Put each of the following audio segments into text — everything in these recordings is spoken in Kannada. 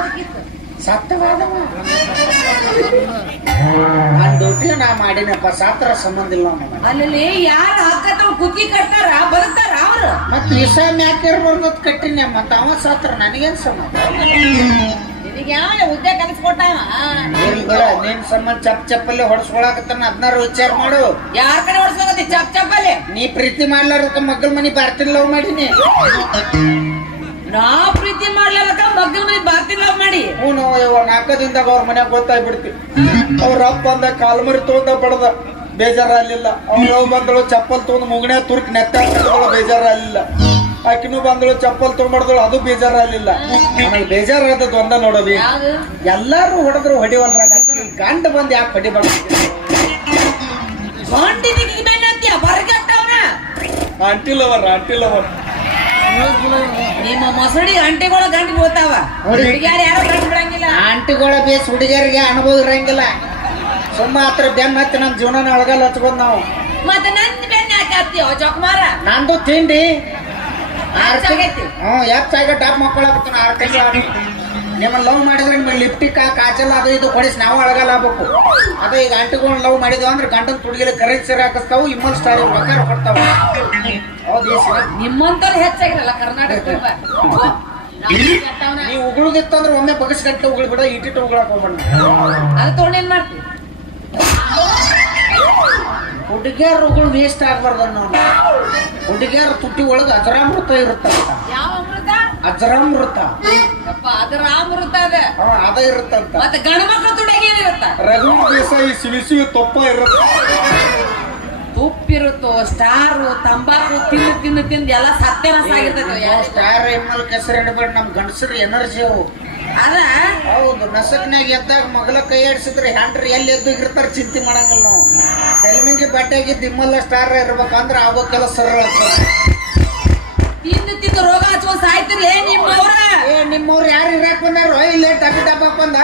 ಬದುಕಿತ್ತು ಸತ್ತವಾದವ. ಡ್ಯೂಟಿ ನಾ ಮಾಡಿನಪ್ಪ. ಸಾತ್ರ ಸಂಬಂಧ ಇಲ್ಲ ನಮಗೆ ಅಲ್ಲಿ ಯಾರ ಹಕ್ಕ ತಗೊಂಡ್ ಕುತ್ತಿ ಕಟ್ತಾರ ಬದುಕ್ತಾರ ಅವ್ರು? ಮತ್ ವಿಷ ಮ್ಯಾಕಿರ್ಬಾರ್ದು ಕಟ್ಟಿನ ಮತ್ತ ಅವ ಸಾತ್ರ ನನಗೇನ್ ಸಂಬಂಧ? ನಿನಗೆ ಯಾವ ಹುದ್ದೆ ಕಲಿಸ್ಕೊಟ್ಟಾವ? ನೀನ್ ಬಿಡ ನಿನ್ ಸಂಬಂಧ ಚಪ್ ಚಪ್ಪಲ್ಲಿ ಹೊಡ್ಸ್ಕೊಳಕತ್ತಾನ ಅದ್ನಾರ ವಿಚಾರ ಮಾಡು. ಯಾರ ಕಡೆ ಹೊಡ್ಸ್ಕೊತಿ ಚಪ್ ಚಪ್ಪಲ್ಲಿ? ನೀ ಪ್ರೀತಿ ಮಾಡ್ಲಾರ್ದಕ್ಕ ಮಗ್ಳ ಮನಿ ಬರ್ತಿಲ್ಲ ಲವ್ ಮಾಡೀನಿ. ನಾ ಪ್ರೀತಿ ಮಾಡ್ಲಕ್ಕ ಮಗ್ಗಲ್ ಮನೆ ಮಾಡಿ. ಹ್ಞೂ ಇವ ನಾಲ್ಕದಿಂದಾಗ ಅವ್ರ ಮನ್ಯಾಗ ಗೊತ್ತಾಗ್ಬಿಡ್ತಿ. ಅವ್ರ ಅಪ್ಪ ಅಂದ ಕಾಲ್ ಮರಿ ತೊಗೊಂಡ ಬಡದ ಬೇಜಾರಾಗ್ಲಿಲ್ಲ. ಅವ್ರ ಬಂದಳು ಚಪ್ಪಲ್ ತೊಗೊಂಡು ಮುಗಣೆ ತುರ್ಕ್ ನೆತ್ತ ಬೇಜಾರ ಅಲ್ಲಿಲ್ಲ ಆಕಿನೂ ಬಂದಳು ಚಪ್ಪಲ್ ತೊಗೊಂಡ್ಬಡ್ದಳು ಅದು ಬೇಜಾರಾಗ್ಲಿಲ್ಲ. ನನಗೆ ಬೇಜಾರಾದದ್ದು ಒಂದ ನೋಡವಿ ಯಾವ್ದು? ಎಲ್ಲಾರು ಹೊಡೆದ್ರು ಹೊಡಿವಲ್ ಗಂಡ ಬಂದ್ ಯಾಕೆ ಹೊಡಿಬಾರ್ದು ಅಂಟಿಲ್ಲವರ ಅಂಟಿಲ್ಲವರ ನಿಮ್ಮ ಮೊಸಡಿ ಅಂಟಿಗಳ ಗಂಟು ಹೋಗ್ತಾವ ನೋಡಿ. ಹುಡುಗಿಯಾರು ಯಾರು ಗಂಟು ಬಿಡಂಗಿಲ್ಲ ಅಂಟಿಗಳ ಬೇಸ್ ಹುಡುಗಿಯರಿಗೆ ಅನುಭವ ಇರಂಗಿಲ್ಲ. ಸುಮ್ಮ ಹತ್ರ ಬೆನ್ನ ಹತ್ತಿ ನಮ್ಮ ಜೀವನ ಅಳಗಲ್ಲ ಹಚ್ಕೊಂಡ್ ನಾವು. ಮತ್ತೆ ನಂದು ಬೆನ್ನ ಹಾಕತ್ತೀವ ಚೊಕ್ಮಾರ ಜೊಕ್ಮಾರ? ನಂದು ತಿಂಡಿ. ಆರ್. ಹ್ಮ್ ಹೆಚ್ಚಾಗ ಟಾಪ್ ಮಕ್ಕಳಾಗ್ತಾನ ಆರು ತಿಂಗಳು ನಿಮ್ಮ ಲವ್ ಮಾಡಿದ್ರೆ ನಿಮ್ಮ ಲಿಪ್ಟಿಕ್ ಕಾಚಲ್ಲ ಅದು ಇದು ಕೊಡಿಸಿ ನಾವು ಅಳಗಲ್ಲ ಆಗ್ಬೇಕು ಅದೇ ಈಗ ಅಂಟಿಕೊಂಡು ಲವ್ ಮಾಡಿದ್ವು ಅಂದ್ರೆ ಗಂಟನ್ ತುಡುಗಿಲಿ ಕರೆನ್ಸಿ ಸೀರೆ ಹಾಕಿಸ್ತಾವು ಇಮ್ಮಲ್ ಸ್ಟಾರ್ ರೊಕ್ಕ ಕೊಡ್ತಾವ. ಹೌದು. ನಿಮ್ಮಂತವ್ರು ಹೆಚ್ಚಾಗಿರಲ್ಲ ಕರ್ನಾಟಕ ನೀವು ಉಗುಳುದಿತ್ತಂದ್ರೆ ಒಮ್ಮೆ ಬಗಸ್ಗಟ್ಟೆ ಉಗುಳು ಬಿಡ ಇಟ್ಟಿಟ್ಟು ಉಗುಳಕ್ ಹೋಗ್ಬೇಡ ಅದು ತೊಗೊಂಡು ಏನ್ ಮಾಡ್ತಿ ಹುಡುಗಿಯರ್ ಉಗುಳು ವೇಸ್ಟ್ ಆಗ್ಬಾರ್ದು ಅನ್ನೋ ಹುಡುಗಿಯರ ತುಟ್ಟಿ ಒಳಗೆ ಅಜರಾಮೃತ ಇರುತ್ತೆ ಯಾವ ಅಜರಾಮೃತ. ಅಪ್ಪ ಅದು. ಅಮೃತ ಅದ ಇರುತ್ತಂತ. ಮತ್ತೆ ಗಂಡ ಮಕ್ಳು ತುಡಗಿ ಏನಿರುತ್ತ ರಘು ದೇಸಾಯಿ ಸಿವಿ ತೊಪ್ಪ ಇರುತ್ತೆ. ಉಪ್ಪಿರುತ್ತೋ ಸ್ಟಾರು ತಂಬಾಕು ತಿಂದು ತಿಂದು ತಿಂದು ಎಲ್ಲ ಸತ್ಯನಾಶ ಆಗಿರ್ತೈತೆ ಸ್ಟಾರ್ ಎಮ್ಮಲ್ ಕೆಸರು ಇಡಬೇಡ ನಮ್ ಗಂಡಸರು ಎನರ್ಜಿ ಅವು. ಅದ? ಹೌದು ನಸಕ್ನಾಗ ಎದ್ದಾಗ ಮಗಳ ಕೈ ಆಡಿಸಿದ್ರೆ ಹ್ಯಾಂಡ್ರಿ ಎಲ್ಲಿ ಎದ್ದು ಇರ್ತಾರ ಚಿಂತೆ ಮಾಡಂಗಿಲ್ಲ ನಾವು. ತೆಲ್ಮಿಂಗಿ ಬಟ್ಟೆಗೆ ದಿಮ್ಮಲ್ಲ ಸ್ಟಾರ್ ಇರ್ಬೇಕಂದ್ರೆ ಆಗೋ ಕೆಲಸ ಸರಳ ಆಗ್ತದೆ. ತಿಂದು ತಿಂದು ರೋಗ ಹಚ್ಕೊಂಡ್ ಸಾಯ್ತಿರ್ಲೇ ನಿಮ್ಮವ್ರ? ಏ ನಿಮ್ಮವ್ರು ಯಾರು ಇರಾಕ್ ಬಂದಾರ ಇಲ್ಲೇ ಡಬ್ಬಿ ಡಬ್ಬ ಬಂದ.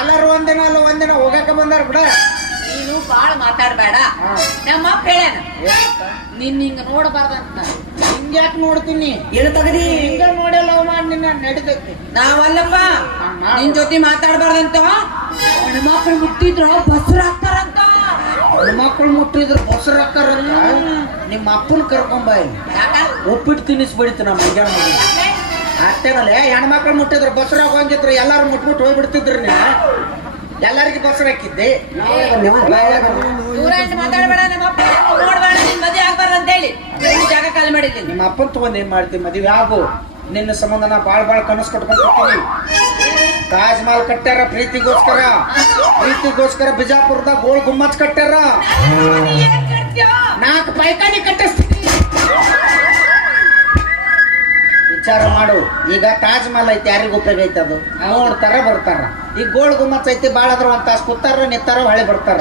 ಎಲ್ಲಾರು ಒಂದಿನ ಅಲ್ಲ ಒಂದಿನ ಹೋಗಕ ಬಂದಾರ ಬಿಡ. ನೀನು ಬಾಳ ಮಾತಾಡ್ಬೇಡ. ನಮ್ಮ ಅಪ್ಪ. ಹೇಳ್ಯಾನ ನಿನ್. ಹಿಂಗ ನೋಡಬಾರ್ದಂತ ಹಿಂಗ್ಯಾಕ್ ನೋಡ್ತೀನಿ? ಏನು ತಗದಿ. ಹಿಂಗ ನೋಡಲ್ಲ ಮಾಡಿ ನಿನ್ನ ನಡಿತೈತಿ ನಾವಲ್ಲಪ್ಪ. ನಿನ್ ಜೊತೆ ಮಾತಾಡ್ಬಾರ್ದಂತ? ಹೆಣ್ಮಕ್ಳು ಮುಟ್ಟಿದ್ರ ಹಾಕ್ತಾರಂತ. ಮಕ್ಕಳು ಮುಟ್ಟಿದ್ರು ಬಸರು ಹಾಕಾರಂತ ನಿಮ್ಮ ಅಪ್ಪನ ಕರ್ಕೊಂಬ ಇಲ್ಲಿ. ಯಾಕ ಉಪ್ಪಿಟ್ಟು ತಿನ್ನಿಸ್ಬಿಡಿತು ನಮ್ಮ ಮಂಗ್ಯಾನ ಮಗು. ಅಷ್ಟೇನಲ್ಲ ಹೆಣ್ಮಕ್ಳು ಮುಟ್ಟಿದ್ರು ಬಸರ ಹೋಗಿದ್ರು ಎಲ್ಲರೂ ಮುಟ್ಬಿಟ್ಟು ಹೋಗ್ಬಿಡ್ತಿದ್ರು ನೀನು ಎಲ್ಲರಿಗೂ ಬಸ್ರ ಹಾಕಿದ್ದೆ. ನಮ್ಮ ಅಪ್ಪನ ತಗೊಂಡ್ ಏನ್ ಮಾಡ್ತೀನಿ ಮದುವೆ ಆಗು. ನಿನ್ನ ಸಂಬಂಧ ನಾ ಬಾಳ್ ಬಾಳ್ ಕನಸು ಕಟ್ಕೊಂಡ್ಬಿಡ್ತೀನಿ ತಾಜ್ ಮಹಲ್ ಕಟ್ಟ್ಯಾರ ಪ್ರೀತಿಗೋಸ್ಕರ. ಪ್ರೀತಿಗೋಸ್ಕರ ಬಿಜಾಪುರದಾಗ ಗೋಳ್ ಗುಮ್ಮಚ್ ಕಟ್ಟ್ಯಾರ? ನಾಲ್ಕು ಪೈಕಾನಿ ಕಟ್ಟಿಸ್ತೀನಿ. ಮಾಡು. ಈಗ ತಾಜ್ ಮಹಲ್ ಐತಿ ಯಾರಿಗ ಉಪಯೋಗ ಐತಿ ಅದು? ನೋಡ್ತಾರ ಬರ್ತಾರ. ಈಗ ಗೋಳ್ ಗುಮ್ಮಚ್ ಐತಿ ಬಾಳ ಅದ್ರ ಒಂದ್ ತಾಸ್ ಕೂತಾರ ನಿತ್ತಾರ ಹೊಳೆ ಬರ್ತಾರ.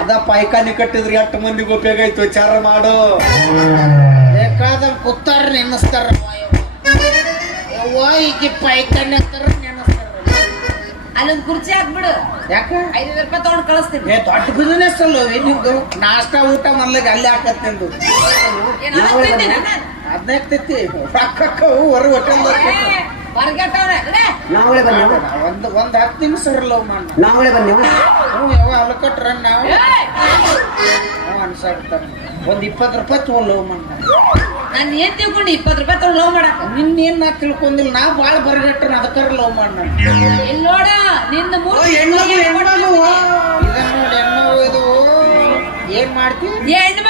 ಅದ ಪೈಕಾನಿ ಕಟ್ಟಿದ್ರಿ ಎಷ್ಟು ಮಂದಿಗೆ ಉಪಯೋಗ ಐತಿ ವಿಚಾರ ಮಾಡು. ಬೇಕಾದ ಕೂತಾರ ನೆನಸ್ತಾರ. ಯವ್ವ ಈಗ ಪೈಕಾನಿ ಅಂತಾರ ನೆನಸ್ತಾರ. ಅಲ್ಲೊಂದು ಕುರ್ಚಿ ಹಾಕ್ಬಿಡು ಯಾಕ? ಐನೂರು ರೂಪಾಯಿ ತಗೊಂಡ್ ಕಳಿಸ್ತೀನಿ. ಏ ದೊಡ್ಡ ಬಿಸಿನೆಸ್ ಅಲ್ಲ ನಿಮ್ದು? ನಾಷ್ಟಾ ಊಟ ಮೊದ್ಲಿಗೆ ಅಲ್ಲೇ ಹಾಕತ್ ನಿಂದು ಏನ್ ಅನ್ಸ್ತಿದ್ದೆ ನಾನು? ಹದಿನೈತೈತಿ ರೊಕ್ಕಕ್ಕವು ಹೊರ ಹೋಟೆಲ್ ನಾವಳೆ ಬಂದೆವು? ಒಂದ್ ಒಂದ್ ಹತ್ತು ನಿಮಿಷ ಲವ್ ಮಾಡ ನಾವಳೆ ಬಂದೆವು? ಹ್ಞೂ ಯಾವ ಅಲ್ಕೊಟ್ರ ನಾವು. ಏಯ್, ಹ್ಞೂ ಅನ್ಸಾಡ್ತಾರ ಒಂದ್ ಇಪ್ಪತ್ತು ರೂಪಾಯಿ ತಗೊಂಡ್ ಲವ್ ಮಾಡ ನಾನು ಏನ್ ತಿಳ್ಕೊಂಡು ಇಪ್ಪತ್ತು ರೂಪಾಯಿ ತೊಗೊಂಡು ಲವ್ ಮಾಡಕ? ನಿನ್ನೇನ್ ನಾ ತಿಳ್ಕೊಂಡಿಲ್ಲ. ನಾ ಭಾಳ ಬರ್ಗಟ್ರ ಅದಕ್ಕಾರ ಲವ್ ಮಾಡ ಇಲ್ಲಿ ನೋಡ ನಿನ್ನ ಮೂರು ಇದನ್ನ ನೋಡಿ ಹೆಣ್ಣು ಇದು. ಏನ್ ಮಾಡ್ತೀವಿ ಹೆಣ್ಣು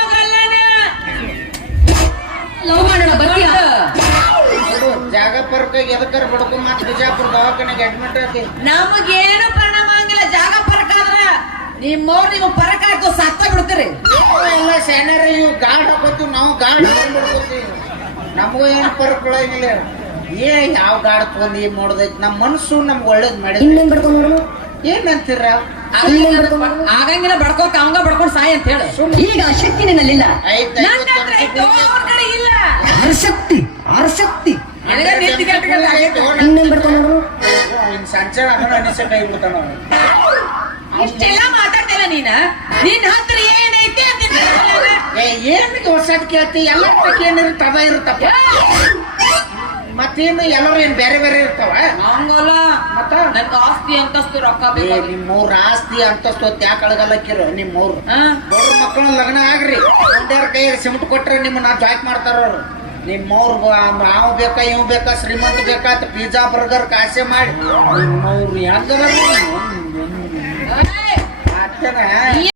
ಪರ್ಕ ಎದಕ್ಕಾರ ಬಡಕು ಮತ್ತೆ ಬಿಜಾಪುರ ದವಾಖಾನೆಗೆ ಅಡ್ಮಿಟ್ ಆಗಿ. ನಮಗೇನು ಪರಿಣಾಮ ಹಂಗಿಲ್ಲ ಜಾಗ ಪರಕ ಆದ್ರ ನಿಮ್ಮವ್ರು ನಿಮ್ಮ ಪರಕ ಆಯ್ತು ಸತ್ತ ಬಿಡ್ತೀರಿ. ಎಲ್ಲ ಸ್ಯಾನರ್ ಇವು ಗಾಡ್ ಹಾಕೋತೀವಿ ನಾವು ಗಾಡ್ ಹಾಕೊಂಡ್ಬಿಡ್ಕೋತೀವಿ ನಮಗೂ ಏನು ಪರಕ್ ಬೀಳಂಗಿಲ್ಲ ಏ ಯಾವ ಗಾಡ್ ತಗೊಂಡು ಏನ್ ಮಾಡೋದೈತಿ ನಮ್ಮ ಮನಸ್ಸು ನಮ್ಗೆ ಒಳ್ಳೇದು ಮಾಡಿ ಇನ್ನೇನ್ ಬಡ್ಕೊಂಡ್ ನೋಡು. ಏನಂತೀರ? ಆಗಂಗಿಲ್ಲ ಬಡ್ಕೋಕ್ ಅವಂಗ ಬಡ್ಕೊಂಡು ಸಾಯಿ ಅಂತ ಹೇಳು. ಈಗ ಶಕ್ತಿ ನಿನ್ನಲ್ಲಿಲ್ಲ. ಆಯ್ತ್ ಸಂಚಾರ ಅದನ್ನ ಅನಿಸ ಕೈ ಬಿಡ್ತಾನ. ಇಷ್ಟೆಲ್ಲ ಮಾತಾಡ್ತಿಲ್ಲ ನೀನ? ನಿನ್ ಹತ್ರ ಏನೈತಿ ಅಂತ ನಿನ್ ಹತ್ರ ಇಲ್ಲ. ಏ ಏನಕ್ಕೆ ಹೊಸದ್ ಕೇಳ್ತಿ? ಎಲ್ಲ ಏನಿರುತ್ತೆ ಅದ ಇರುತ್ತಪ್ಪ. ಮತ್ತೇನು ಎಲ್ಲರೂ ಏನ್ ಬೇರೆ ಬೇರೆ ಇರ್ತಾವ? ಹಂಗಲ್ಲ. ಮತ್ತ? ನನ್ಗ ಆಸ್ತಿ ಅಂತಸ್ತು ರೊಕ್ಕ ಬೇಕು. ನಿಮ್ಮೂರ್ ಆಸ್ತಿ ಅಂತಸ್ತು ಯಾಕೆ ಅಳಗಲ್ಲಕ್ಕಿರೋ ನಿಮ್ಮೂರ್. ದೊಡ್ಡ ಮಕ್ಕಳ ಲಗ್ನ ಆಗ್ರಿ. ಒಂದ್ಯಾರ ಕೈಯಾಗ ಸಿಮೆಂಟ್ ಕೊಟ್ರೆ ನಿಮ್ಮನ್ನ ಜಾಯ್ ಮಾಡ್ತಾರ ಅವ್ರು. ನಿಮ್ಮವ್ರು ನಾವು ಬೇಕಾ ಇವ್ ಬೇಕಾ ಶ್ರೀಮಂತ ಬೇಕಾ ಅಂತ ಪಿಜ್ಜಾ ಬರ್ಗರ್ ಕಾಸೆ ಮಾಡಿ ನಿಮ್ಮವ್ರು ಹೆಂಗ